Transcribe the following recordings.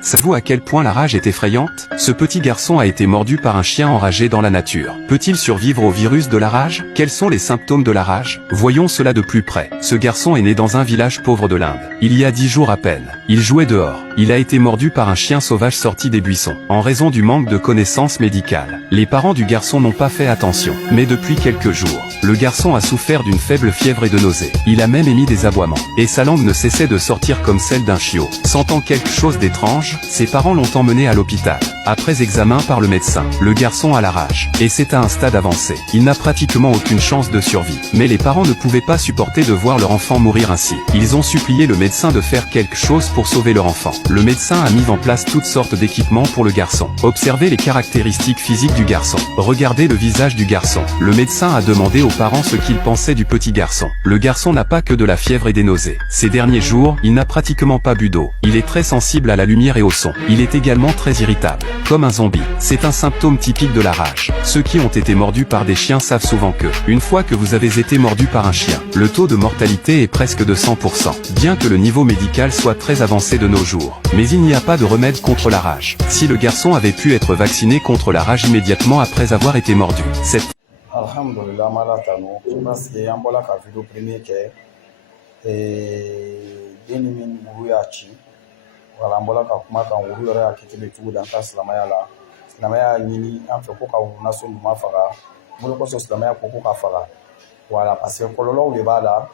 Savez-vous à quel point la rage est effrayante? Ce petit garçon a été mordu par un chien enragé dans la nature. Peut-il survivre au virus de la rage? Quels sont les symptômes de la rage? Voyons cela de plus près. Ce garçon est né dans un village pauvre de l'Inde. Il y a 10 jours à peine. Il jouait dehors. Il a été mordu par un chien sauvage sorti des buissons. En raison du manque de connaissances médicales, les parents du garçon n'ont pas fait attention. Mais depuis quelques jours, le garçon a souffert d'une faible fièvre et de nausées. Il a même émis des aboiements. Et sa langue ne cessait de sortir comme celle d'un chiot. Sentant quelque chose d'étrange, ses parents l'ont emmené à l'hôpital. Après examen par le médecin, le garçon a la rage. Et c'est à un stade avancé. Il n'a pratiquement aucune chance de survie. Mais les parents ne pouvaient pas supporter de voir leur enfant mourir ainsi. Ils ont supplié le médecin de faire quelque chose pour sauver leur enfant. Le médecin a mis en place toutes sortes d'équipements pour le garçon. Observez les caractéristiques physiques du garçon. Regardez le visage du garçon. Le médecin a demandé aux parents ce qu'ils pensaient du petit garçon. Le garçon n'a pas que de la fièvre et des nausées. Ces derniers jours, il n'a pratiquement pas bu d'eau. Il est très sensible à la lumière et au son. Il est également très irritable. Comme un zombie. C'est un symptôme typique de la rage. Ceux qui ont été mordus par des chiens savent souvent que, une fois que vous avez été mordu par un chien, le taux de mortalité est presque de 100%. Bien que le niveau médical soit très avancé de nos jours. Mais il n'y a pas de remède contre la rage. Si le garçon avait pu être vacciné contre la rage immédiatement après avoir été mordu, cette Alhamdulillah malatano parce que an bɔla ka video premier kɛ den min wuru y'a ci wala an bɔla ka kuma kan wuru yɛrɛ hakili bɛ cogo di an ka silamɛya la silamɛya y'a ɲini an fɛ ko ka wuru naso ɲuman faga mun kosɔn silamɛya ko ko ka faga wala parce que kɔlɔlɔw de b'a la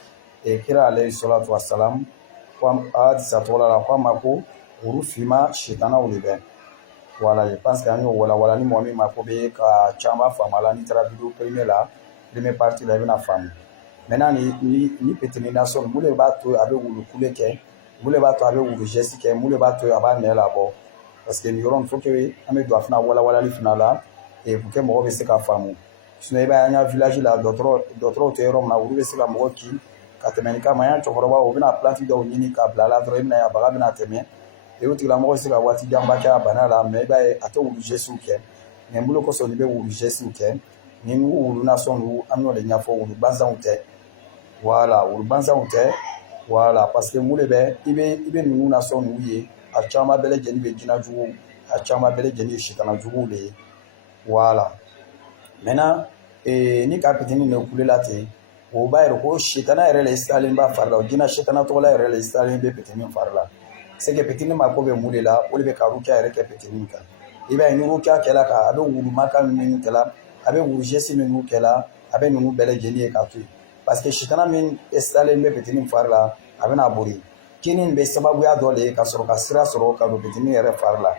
kira alayhi salatu wassalam ko hadisa tɔgɔ la ko a ma ko wuru finma sitanaw de bɛ voilà, je pense qu'an y'o wala ni mɔgɔ min ma ko bɛ ka caman faamu a la n'i taara video premier la premier partie la i bɛna faamu maintenant ni pétrination mun de b'a to a bɛ wulu kule kɛ mun de b'a to a bɛ wulu geste kɛ mun de b'a to a b'a nɛ labɔ parce que nin yɔrɔ in faut que an bɛ don a fana walawalali fana la pour que mɔgɔ bɛ se ka faamu sinon i b'a ye an ka village la dɔgɔtɔrɔw tɛ yɔrɔ min na olu bɛ se ka mɔgɔ kin ka tɛmɛ nin kama an ka cɛkɔrɔbaw u bɛna plante dɔw ɲini k'a bila a la dɔrɔn i bɛna ye a baga bɛna tɛmɛ et o tigilamɔgɔ bɛ se ka waati janba kɛ a bana la mais i b'a ye a tɛ wulu gestew kɛ mais n bolo kosɔn n'i bɛ wulu gestew kɛ ni wulu nasɔn ninnu an b'o de ɲɛfɔ wulu banzanw tɛ voilà wulu banzanw tɛ voilà parce que mun de bɛ i bɛ ninnu nasɔn ninnu ye a caman bɛɛ lajɛlen bɛ jinɛ juguw a caman bɛɛ lajɛlen ye sitana juguw de ye voilà maintenant ni ka pitini de kulela ten o b'a yɛrɛ ko sitana yɛrɛ le salen b'a fari la o jinɛ sitana tɔgɔla yɛrɛ le salen bɛ pitini fari la c'est que pitini mako bɛ mun de la o de bɛ ka rukiya yɛrɛ kɛ pitini kan i b'a ye ni rukiya kɛla ka a bɛ wulu maka minnu kɛla a bɛ wulu geste minnu kɛla a bɛ ninnu bɛɛ lajɛlen ye ka to yen parce que sitana min salen bɛ pitini fari la a bɛna bori kini bɛ sababuya dɔ de ye ka sɔrɔ ka sira sɔrɔ ka don pitini yɛrɛ fari la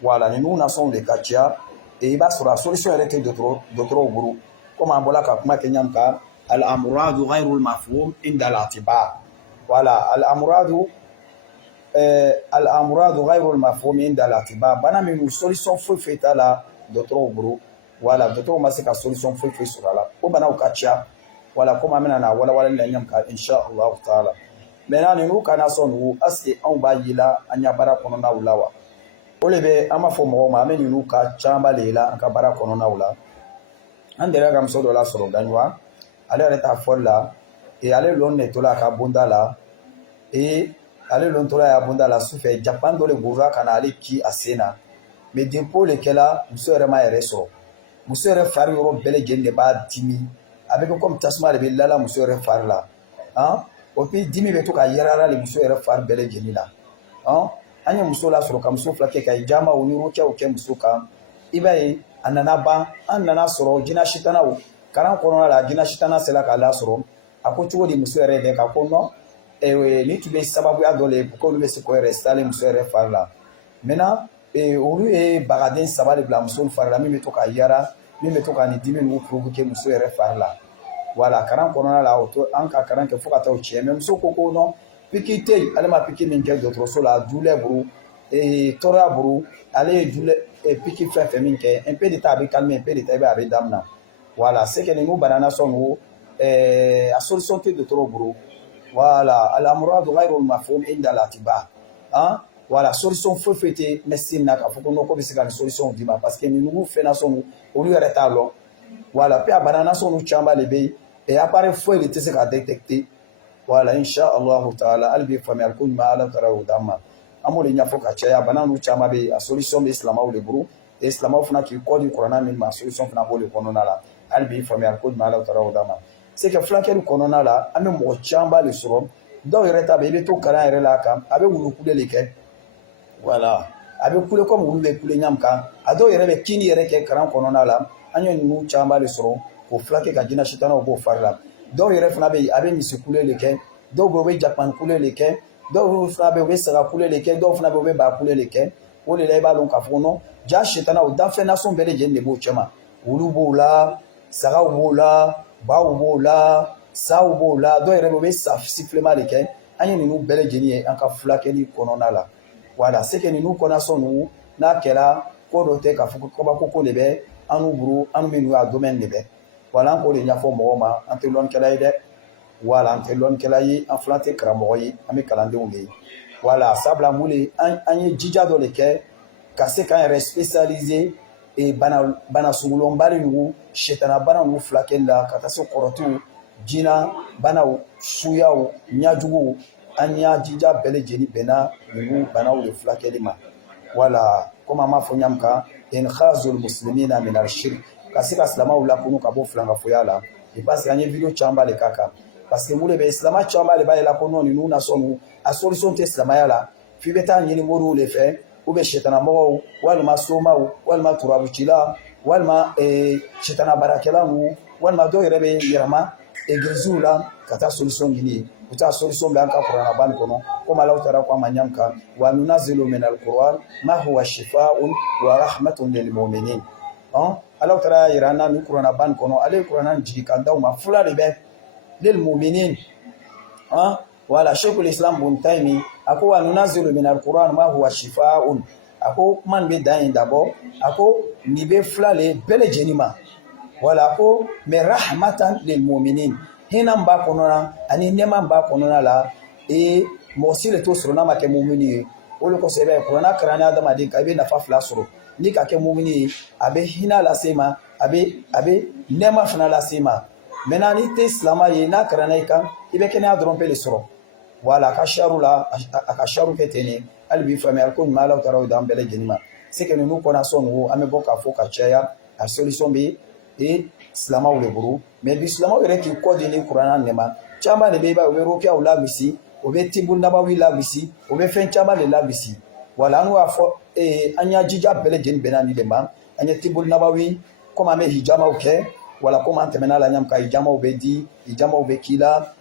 voilà ninnu nasɔnw de ka ca i b'a sɔrɔ a solution yɛrɛ tɛ dɔgɔtɔrɔw bolo komi an bɔla ka kuma kɛ ɲam kan al-amradu ghayrul mafhum inda al-atiba voilà al-amradu ghayrul mafhum inda al-atiba bana minnu solution foyi t'a la dɔgɔtɔrɔw bolo voilà dɔgɔtɔrɔw ma se ka solution foyi sɔrɔ a la o banaw ka ca voilà komi an bɛna na walawalali la ɲam kan inshallah taala maintenant ninnu ka nasɔn ninnu est-ce que anw b'a ye la an ɲa baara kɔnɔnaw la wa o de bɛ an b'a fɔ mɔgɔw ma an bɛ ninnu ka caman de la an ka baara kɔnɔnaw la an delila ka muso dɔ la sɔrɔ gaɲuwa ale yɛrɛ t'a fɔli la ale lɔn de tola a ka bonda la ale lɔn tola a bonda la sufɛ japan dɔ de burula ka na ale ki a sen na mais depuis le kɛla muso yɛrɛ ma yɛrɛ sɔrɔ muso yɛrɛ fari yɔrɔ bɛɛ lajɛlen de b'a dimi a bɛ kɛ komi tasuma de bɛ lala muso yɛrɛ fari la o puis dimi bɛ to ka yɛrɛla le muso yɛrɛ fari bɛɛ lajɛlen la an ye muso lasɔrɔ ka muso fila kɛ ka hijama ni rukiyaw kɛ muso kan i b'a ye a nana ban an nana sɔrɔ jinɛ sitanaw karan kɔnɔna la jinɛ sitana sera k'a lasɔrɔ a ko cogo di muso yɛrɛ dɛ ka ko non ni tun bɛ sababuya dɔ le ye pour que olu bɛ se k'o yɛrɛ salen muso yɛrɛ fari la maintenant olu ye bagaden saba de bila muso fari la min bɛ to ka yara min bɛ to ka nin dimi ninnu provoquer muso yɛrɛ fari la voilà karan kɔnɔna la o to an ka karan kɛ fo ka taa o tiɲɛ mais muso ko non piki tɛ yen ale ma piki min kɛ dɔgɔtɔrɔso la dulɛ buru tɔɔrɔya buru ale ye dulɛ piki fɛn fɛn min kɛ un peu de temps a bɛ calmer un peu de temps i bɛ a bɛ daminɛ voilà c'est que ninnu banana sɔn a solution tɛ dɔgɔtɔrɔw bolo voilà al-amradu ghayrul mafhum inda al-atiba voilà solution foyi tɛ médecine na k'a fɔ ko ko bɛ se ka nin solution d'i ma parce que ninnu fɛn nasɔn olu yɛrɛ t'a lɔn voilà puis a banana sɔn caman de bɛ yen appareil foyi de tɛ se ka détecter voilà inshallah taala hali bi faamuyali ko ɲuman ala taara o d'an ma amo le ɲafɔ ka caya bana nu caman bɛ a solution bɛ silamaw de bolo et silamaw fana k'i kɔ di kuranna min ma solution fana b'o de kɔnɔna la hali bi faamuyali ko ɲuman Alahu taala y'o d'an ma c'est que fulakɛli kɔnɔna la an bɛ mɔgɔ caman de sɔrɔ dɔw yɛrɛ ta bɛ i bɛ to kalan yɛrɛ la a kan a bɛ wulukule de kɛ voilà a bɛ kule comme wulu bɛ kule ɲam kan a dɔw yɛrɛ bɛ kini yɛrɛ kɛ kalan kɔnɔna la an ye ninnu caman de sɔrɔ k'o fulakɛ ka jinɛ sitanaw b'o fari la dɔw yɛrɛ fana bɛ yen a bɛ misi kule de kɛ dɔw bɛ yen u bɛ jakpan kule de kɛ dɔw fana bɛ yen u bɛ saga kule de kɛ dɔw fana bɛ yen u bɛ ba kule de kɛ o de la i b'a dɔn k'a fɔ non ja sitanaw danfɛn nasɔn bɛɛ lajɛlen de b'o cɛ ma wulu b'o la sagaw b'o la baw b'o la saw b'o la dɔw yɛrɛ bɛ yen u bɛ sa sifflement de kɛ an ye ninnu bɛɛ lajɛlen ye an ka fulakɛli kɔnɔna la voilà c'est que ninnu kɔnɔsɔn ninnu n'a kɛra ko dɔ tɛ k'a fɔ ko kabako ko de bɛ an n'u bolo an minnu y'a domaine de bɛ voilà an k'o de ɲɛfɔ mɔgɔw ma an tɛ lɔnnikɛla ye dɛ voilà an tɛ lɔnnikɛla ye an fana tɛ karamɔgɔ ye an bɛ kalandenw de ye voilà sabula mun de an ye jija dɔ de kɛ ka se k'an yɛrɛ spécialiser bana sugulɔnbali ninnu sitana bana ninnu fulakɛli la ka taa se kɔrɔtiw jina banaw suyaw ɲajuguw an y'a jija bɛɛ lajɛlen bɛnna ninnu banaw de fulakɛli ma voilà comme an b'a fɔ ɲam kan inkhazul muslimina min al-shirk ka se ka silamaw lakunu ka bɔ filankafoya la parce que an ye video caman de k'a kan parce que mun de bɛ silama caman de b'a yela ko non ninnu nasɔn a solution tɛ silamaya la f'i bɛ taa ɲini moriw de fɛ ou bien sitanamɔgɔw walima somaw walima turabucila walima sitana baarakɛla ninnu walima dɔw yɛrɛ bɛ yɛlɛma églisiw la ka taa solution ɲini ye u taa solution bɛ an ka kuranna bani kɔnɔ comme Alahu taala ko a ma ɲam kan wa nunazilu min al-Qur'an ma huwa shifaa'un wa rahmatun lil mu'minin Alahu taala y'a yira an na nin kuranna bani kɔnɔ ale ye kuranna jigin ka d'aw ma fula de bɛ lil mu'minin voilà Sheikhul Islam Ibn Taymi a ko wa nunazilu min al-Qur'an ma huwa shifaa'un a ko kuma nin bɛ dan yen d'abord a ko nin bɛ fula le bɛɛ lajɛlen ma voilà ko mais rahmatan lil mu'minin hinɛ b'a kɔnɔna ani nɛɛma b'a kɔnɔna la mɔgɔ si de t'o sɔrɔ n'a ma kɛ mumini ye o de kosɔn i b'a ye kuranna kalan ni adamaden kan i bɛ nafa fila sɔrɔ ni ka kɛ mumini ye a bɛ hinɛ lase ma a bɛ nɛɛma fana lase ma maintenant n'i tɛ silama ye n'a kalanna i kan i bɛ kɛnɛya dɔrɔn pe de sɔrɔ voilà a ka sariw la a ka sariw kɛ ten de hali bi faamuyali ko ɲuman Alahu taala y'o d'an bɛɛ lajɛlen ma c'est que ninnu kɔnɔsɔn ninnu an bɛ bɔ k'a fɔ ka caya a solution bɛ silamaw de bolo mais bi silamaw yɛrɛ k'i kɔ di ni kuranna nin ma caman de bɛ i b'a ye u bɛ rukiyaw labisi o bɛ tibul nabawi labisi o bɛ fɛn caman de labisi voilà an y'a fɔ an y'a jija bɛɛ lajɛlen bɛnna nin de ma an ye tibul nabawi comme an bɛ hijamaw kɛ voilà comme an tɛmɛna la ɲam kan hijamaw bɛ di hijamaw bɛ k'i la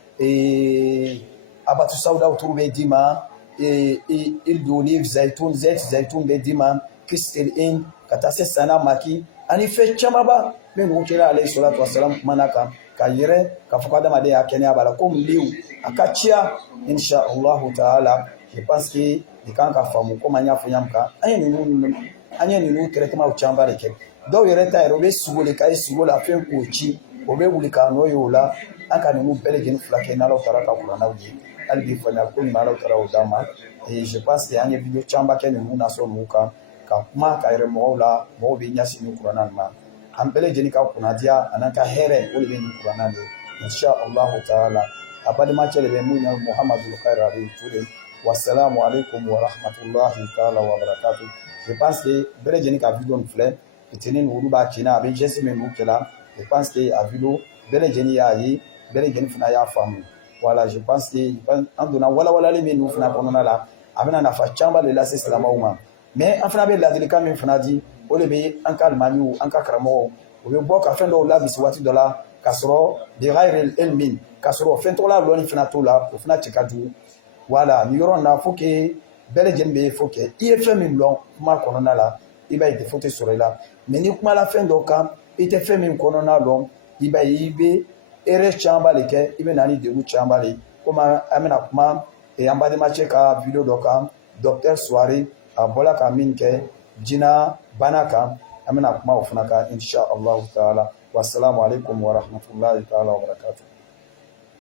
abatu sawdaw turu bɛ d'i ma huile d'olive zayitun bɛ d'i ma kistel in ka taa se sana maki ani fɛn camanba min nugu kɛra alayhi salatu wasalam kumana kan ka yɛrɛ k'a fɔ ko adamaden y'a kɛnɛya b'a la komi liw a ka ciya insha allahu taala je pense que nin kan ka faamu komi an y'a fɔ ɲam kan an ye ninnu traitement camanba de kɛ dɔw yɛrɛ ta yɛrɛ o bɛ sugo de k'a ye sugo la fɛn k'o ci o bɛ wuli k'a nɔ ye o la an ka ninnu bɛɛ lajɛlen furakɛ n'Alahu taala ka kurannaw ye hali bi faamuyali ko ɲuman Alahu taala y'o d'an ma et je pense que an ye video camanba kɛ ninnu nasɔn ninnu kan ka kuma ka yɛrɛ mɔgɔw la mɔgɔw bɛ ɲɛsin nin kuranna nin ma an bɛɛ lajɛlen ka kunnadiya a n'an ka hɛrɛ o de bɛ nin kuranna nin ye insha allahu taala a balimacɛ de bɛ mun na Muhamadu Khayra Aliyu Ture wassalamu alaikum wa rahmatullahi taala wa barakatuh je pense que bɛɛ lajɛlen ka video nin filɛ fitinin olu b'a kinna a bɛ geste min n'u kɛla je pense que a video bɛɛ lajɛlen y'a ye bɛɛ lajɛlen fana y'a faamu voilà je pense que an donna walawalali min n'u fana kɔnɔna la a bɛna nafa caman de lase silamaw ma mais an fana bɛ ladilikan min fana di o de bɛ an ka alimamiw an ka karamɔgɔw o bɛ bɔ ka fɛn dɔw labisi waati dɔ la k'a sɔrɔ bighayri ilmin k'a sɔrɔ fɛn tɔgɔla dɔɔni fana t'o la o fana cɛ ka jugu voilà nin yɔrɔ in na faut que bɛɛ lajɛlen bɛ faut que i ye fɛn min dɔn kuma kɔnɔna la i b'a ye défaut tɛ sɔrɔ i la mais ni kumala fɛn dɔ kan i tɛ fɛn min kɔnɔna dɔn i b'a ye i bɛ erreur caman de kɛ i bɛ na ni degun caman de komi an bɛna kuma an badenmacɛ ka video dɔ kan docteur Suware a bɔla ka min kɛ jina bana kan an bɛna kuma o fana kan insha allahu taala wassalamu alaikum wa rahmatullahi taala wa barakatuh